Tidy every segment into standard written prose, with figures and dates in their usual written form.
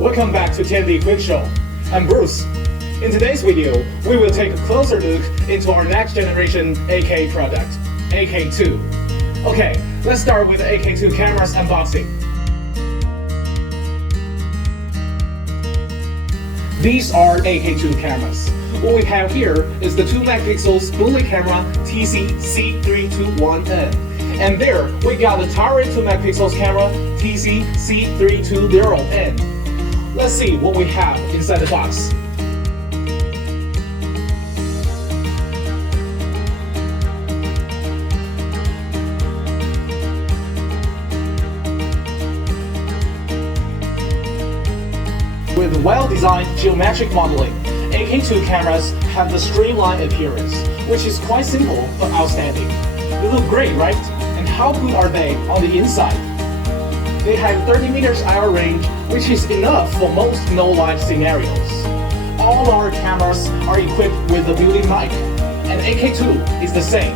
Welcome back to Tiandy Quick Show. I'm Bruce. In today's video, we will take a closer look into our next generation AK product, AK2. Okay, let's start with the AK2 camera's unboxing. These are AK2 cameras. What we have here is the 2 megapixels bullet camera TC-C321N. And there, we got the turret 2 megapixels camera TC-C320N. Let's see what we have inside the box. With well-designed geometric modeling, AK2 cameras have the streamlined appearance, which is quite simple but outstanding. They look great, right? And how good are they on the inside? They have 30 meters IR range, which is enough for most no-light scenarios. All our cameras are equipped with a built-in mic, and AK2 is the same.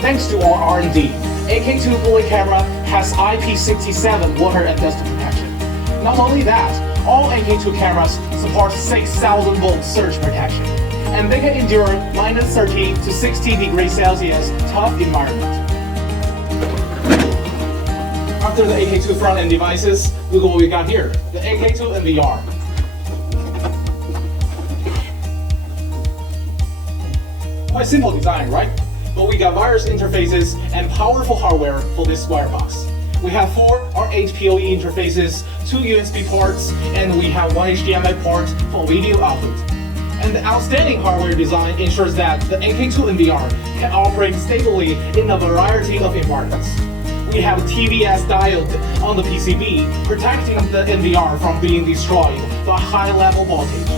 Thanks to our R&D, AK2 bullet camera has IP67 water and dust protection. Not only that, all AK2 cameras support 6,000 volt surge protection, and they can endure -30 to 60 degrees Celsius tough environment. After the AK2 front-end devices, look what we got here, the AK2 NVR. Quite simple design, right? But we got various interfaces and powerful hardware for this wire box. We have 4 RHPOE interfaces, 2 USB ports, and we have 1 HDMI port for video output. And the outstanding hardware design ensures that the AK2 NVR can operate stably in a variety of environments. We have TVS diode on the PCB, protecting the NVR from being destroyed by high-level voltage.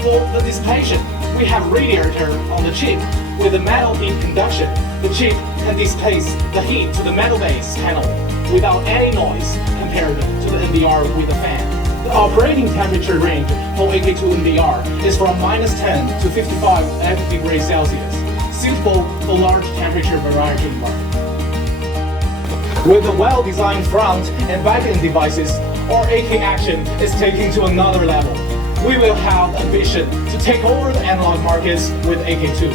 For the dissipation, we have radiator on the chip with the metal heat conduction. The chip can displace the heat to the metal base panel without any noise compared to the NVR with the fan. The operating temperature range for AK2 NVR is from -10 to 55 degrees Celsius, suitable for large temperature variety environment. With the well-designed front and back-end devices, our AK action is taken to another level. We will have ambition to take over the analog markets with AK2.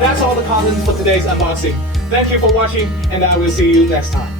That's all the content for today's unboxing. Thank you for watching, and I will see you next time.